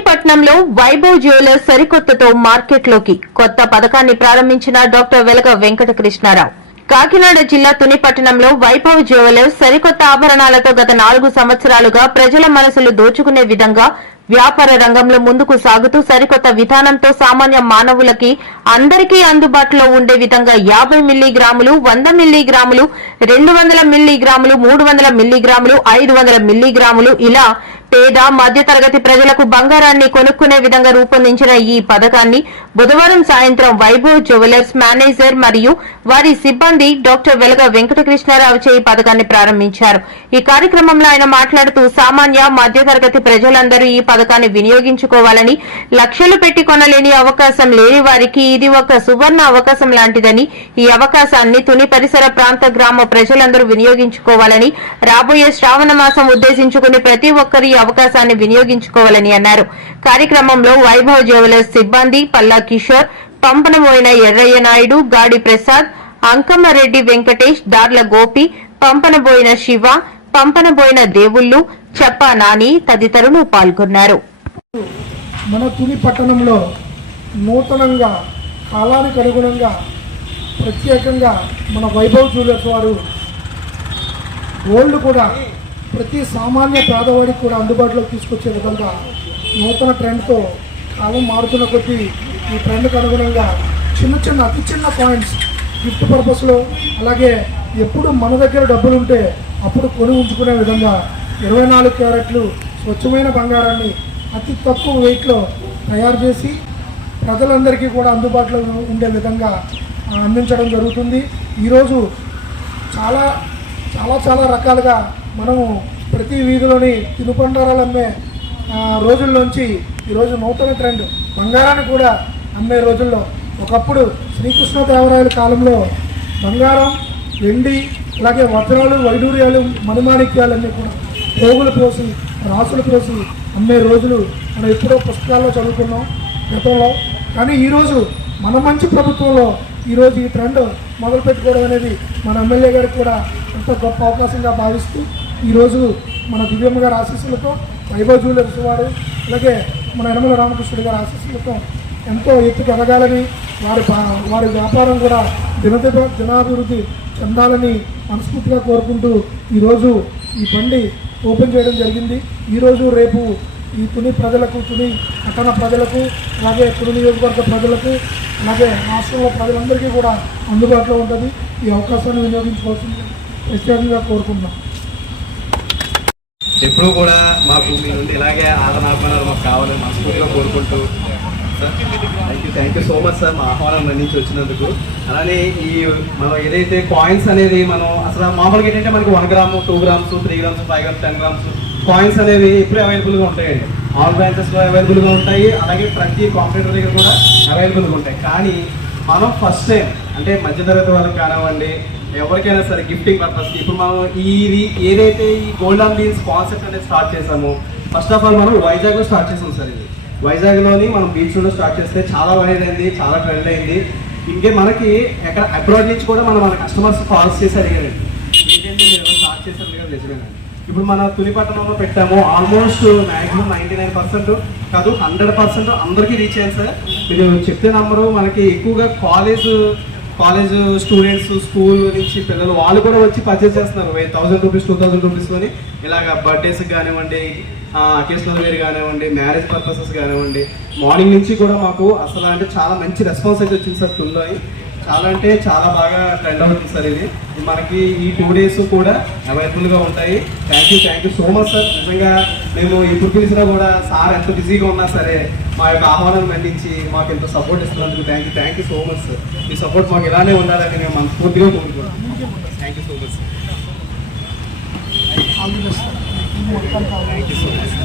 తునిపట్నంలో Vaibhav jewellers సరికొత్తతో మార్కెట్లోకి కొత్త పథకాన్ని ప్రారంభించిన డాక్టర్ వెలగ వెంకట కృష్ణారావు. కాకినాడ జిల్లా తునిపట్టణంలో వైభవ్ జ్యువెలర్స్ సరికొత్త ఆభరణాలతో గత 4 సంవత్సరాలుగా ప్రజల మనసులు దోచుకునే విధంగా వ్యాపార రంగంలో ముందుకు సాగుతూ సరికొత్త విధానంతో సామాన్య మానవులకి అందరికీ అందుబాటులో ఉండే విధంగా 50 మిల్లీగ్రాములు, 100 మిల్లీగ్రాములు, 200 మిల్లీగ్రాములు, 300 మిల్లీగ్రాములు, 500 మిల్లీగ్రాములు ఇలా పేద మధ్యతరగతి ప్రజలకు బంగారాన్ని కొనుక్కునే విధంగా రూపొందించిన ఈ పథకాన్ని బుధవారం సాయంత్రం వైభవ్ జ్యువెలర్స్ మేనేజర్ మరియు వారి సిబ్బంది డాక్టర్ వెలగ వెంకట కృష్ణారావు ఈ పథకాన్ని ప్రారంభించారు. ఈ కార్యక్రమంలో ఆయన మాట్లాడుతూ సామాన్య మధ్యతరగతి ప్రజలందరూ ఈ పథకాన్ని వినియోగించుకోవాలని, లక్షలు పెట్టి కొనలేని అవకాశం లేని వారికి ఇది ఒక సువర్ణ అవకాశం లాంటిదని, ఈ అవకాశాన్ని తుని పరిసర ప్రాంత గ్రామ ప్రజలందరూ వినియోగించుకోవాలని, రాబోయే శ్రావణ మాసం ఉద్దేశించుకుని ప్రతి ఒక్కరు ఈ అవకాశాన్ని వినియోగించుకోవాలని అన్నారు. కార్యక్రమంలో వైభవ్ జ్యువెలర్స్ సిబ్బంది పల్లా కిషోర్, పంపనబోయిన ఎర్రయ్య నాయుడు, గాడి ప్రసాద్, అంకమ్మరెడ్డి వెంకటేష్, దార్ల గోపి, పంపనబోయిన శివ, పంపనబోయిన దేవుళ్ళు, చెప్ప నాని తదితరులు పాల్గొన్నారు. మన తుని పట్టణంలో నూతనంగా కాలానికి అనుగుణంగా ప్రత్యేకంగా మన వైభవ్ జ్యువెలర్స్ వారు గోల్డ్ కూడా ప్రతి సామాన్య పేదవాడికి కూడా అందుబాటులోకి తీసుకొచ్చే విధంగా నూతన ట్రెండ్తో కాలం మారుతున్న కొద్దీ ఈ ట్రెండ్కి అనుగుణంగా అతి చిన్న కాయిన్స్ గిఫ్ట్ పర్పస్లో, అలాగే ఎప్పుడు మన దగ్గర డబ్బులు ఉంటే అప్పుడు కొని ఉంచుకునే విధంగా 24 క్యారెట్లు స్వచ్ఛమైన బంగారాన్ని అతి తక్కువ వెయిట్లో తయారు చేసి ప్రజలందరికీ కూడా అందుబాటులో ఉండే విధంగా అందించడం జరుగుతుంది. ఈరోజు చాలా చాలా చాలా రకాలుగా మనము ప్రతి వీధిలోని తినుబండారాలు అమ్మే రోజుల్లోంచి ఈరోజు నూతన ట్రెండ్ బంగారాన్ని కూడా అమ్మే రోజుల్లో, ఒకప్పుడు శ్రీకృష్ణదేవరాయల కాలంలో బంగారం, వెండి, అలాగే వజ్రాలు, వైడూర్యాలు, మణిమాణిక్యాలన్నీ కూడా పోగులు పోసి రాసులు పోసి అమ్మే రోజులు మనం ఎప్పుడో పుస్తకాల్లో చదువుకున్నాం గతంలో. కానీ ఈరోజు మన మంచి ప్రభుత్వంలో ఈరోజు ఈ ట్రెండ్ మొదలు పెట్టుకోవడం అనేది మన ఎమ్మెల్యే గారికి కూడా ఎంతో గొప్ప అవకాశంగా భావిస్తూ ఈరోజు మన దివ్యమ్మ గారి ఆశీస్సులతో వైభవ్ జ్యువెలర్స్ వారు, అలాగే మన యనమల రామకృష్ణుడి గారి ఆశీస్సులతో ఎంతో ఎత్తుకు ఎదగాలని, వారి వ్యాపారం కూడా దినాభివృద్ధి చెందాలని మనస్ఫూర్తిగా కోరుకుంటూ ఈరోజు ఈ బండి ఓపెన్ చేయడం జరిగింది. ఈరోజు రేపు ఈ తుని ప్రజలకు, తుని పట్టణ ప్రజలకు, అలాగే తుని నియోజకవర్గ ప్రజలకు, అలాగే రాష్ట్రంలో ప్రజలందరికీ కూడా అందుబాటులో ఉంటుంది. ఈ అవకాశాన్ని వినియోగించుకోవాల్సింది ప్రత్యేకంగా కోరుకుంటున్నాం. ఎప్పుడు కూడా మాకు మీ నుండి ఇలాగే ఆదరణాభిమానాలు మాకు కావాలని మనస్ఫూర్తిగా కోరుకుంటూ thank you so much sir మా ఆహ్వానం నుంచి వచ్చినందుకు. అలానే ఈ మనం ఏదైతే కాయిన్స్ అనేది మనం అసలు మామూలుగా ఏంటంటే మనకి 1 gram, 2 grams, 3 grams, 5 grams, 10 grams coins అనేవి ఎప్పుడు అవైలబుల్గా ఉంటాయండి. ఆల్ బ్రాంచెస్లో అవైలబుల్గా ఉంటాయి, అలాగే ప్రతి కాంప్యూటర్ దగ్గర కూడా అవైలబుల్గా ఉంటాయి. కానీ మనం ఫస్ట్ టైం అంటే మధ్యతరగతి వాళ్ళకి కానివ్వండి, ఎవరికైనా సరే గిఫ్టింగ్ పర్పస్కి ఇప్పుడు మనం ఇది ఏదైతే ఈ గోల్డ్ ఆన్ వీల్స్ కాన్సెప్ట్ అనేది స్టార్ట్ చేసామో, ఫస్ట్ ఆఫ్ ఆల్ మనం వైజాగ్లో స్టార్ట్ చేసాం సార్. ఇది వైజాగ్లోని మనం బీచ్ రోడ్లో స్టార్ట్ చేస్తే చాలా వైరల్ అయింది, చాలా ట్రెండ్ అయింది. ఇంకే మనకి ఎక్కడ అబ్రాడ్ నుంచి కూడా మన కస్టమర్స్ కాల్స్ చేసి అడిగారండి, ఏంటంటే మీరు స్టార్ట్ చేశారు కదా నిజమేనండి. ఇప్పుడు మన తుని పట్టణంలో పెట్టాము, ఆల్మోస్ట్ మ్యాక్సిమం 99% కాదు 100% అందరికీ రీచ్ అయ్యింది సార్. మీరు చెప్తే నంబరు మనకి ఎక్కువగా కాలేజ్ స్టూడెంట్స్, స్కూల్ నుంచి పిల్లలు వాళ్ళు కూడా వచ్చి పర్చేస్ చేస్తున్నారు 1000 రూపీస్, 2000 రూపీస్లోని. ఇలాగ బర్త్డేస్కి కానివ్వండి, అకేషనల్ వేర్ కానివ్వండి, మ్యారేజ్ పర్పసెస్ కానివ్వండి, మార్నింగ్ నుంచి కూడా మాకు అసలు అంటే చాలా మంచి రెస్పాన్స్ అయితే వచ్చింది సార్. తుల్లో చాలా అంటే చాలా బాగా ట్రెండ్ అవుతుంది సార్. ఇది మనకి ఈ 2 days కూడా అవైలబుల్గా ఉంటాయి. Thank you so much sir. నిజంగా మేము ఇప్పుడు పిలిచినా కూడా సార్ ఎంత బిజీగా ఉన్నా సరే మా యొక్క ఆహ్వానం మన్నించి మాకు ఎంతో సపోర్ట్ ఇస్తున్నందుకు thank you so much sir. ఈ సపోర్ట్ మాకు ఇలానే ఉండాలని మేము మనస్ఫూర్తిగా కోరుకుంటున్నాం. Thank you so much sir. Thank you so much.